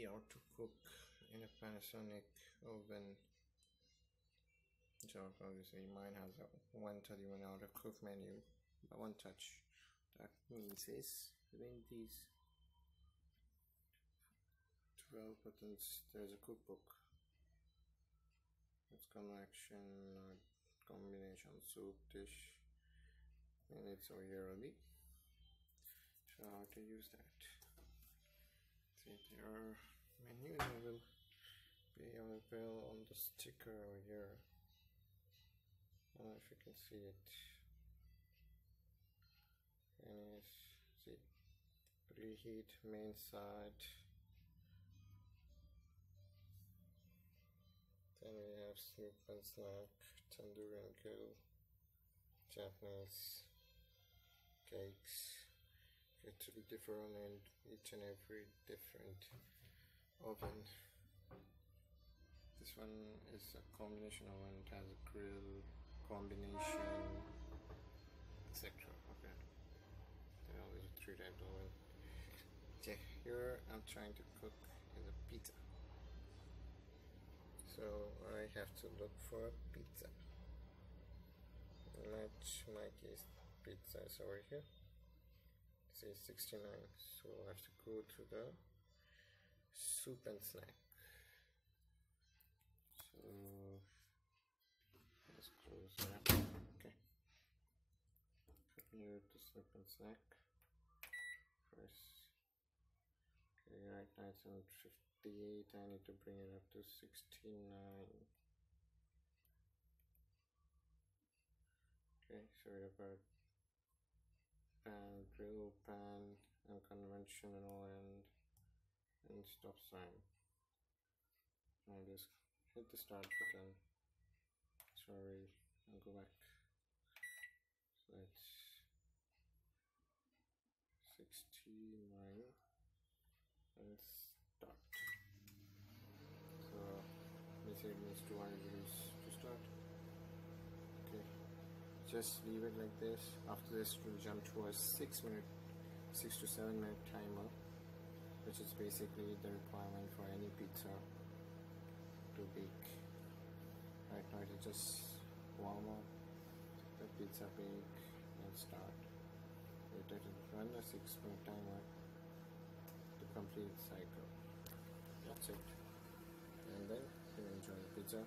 see how to cook in a Panasonic oven. So obviously mine has a 131 auto cook menu by one touch. That means is within these 12 buttons there's a cookbook. It's convection, combination soup dish, and it's over here already. So how to use that? See, there are menus that will be available on the sticker over here. I don't know if you can see it. And it's, see, preheat main side. Then we have soup and snack, tandoori and grill, Japanese cakes. It will differ in each and every different oven. This one is a combination oven. It has a grill combination, etc. Okay, there are always 3 types of oven. Okay, here I'm trying to cook is a pizza. So I have to look for a pizza. Match Mikey's pizza is over here. It says 69. So I have to go to the soup and snack. So let's close that. Okay. Come here to soup and snack. First. Okay, right now it's on 58. I need to bring it up to 69. Okay, so we have our pan, grill, pan, unconventional, and stop sign. I just hit the start button. Sorry, I'll go back. So it's 69 and start. So basically it needs 200 degrees to start. Okay, just leave it like this. After this we'll jump to a 6 to 7 minute timer, which is basically the requirement for any pizza to bake. Right now it just warm up the pizza bake and start. It will run a 6 minute timer to complete the cycle. That's it. And then you enjoy the pizza.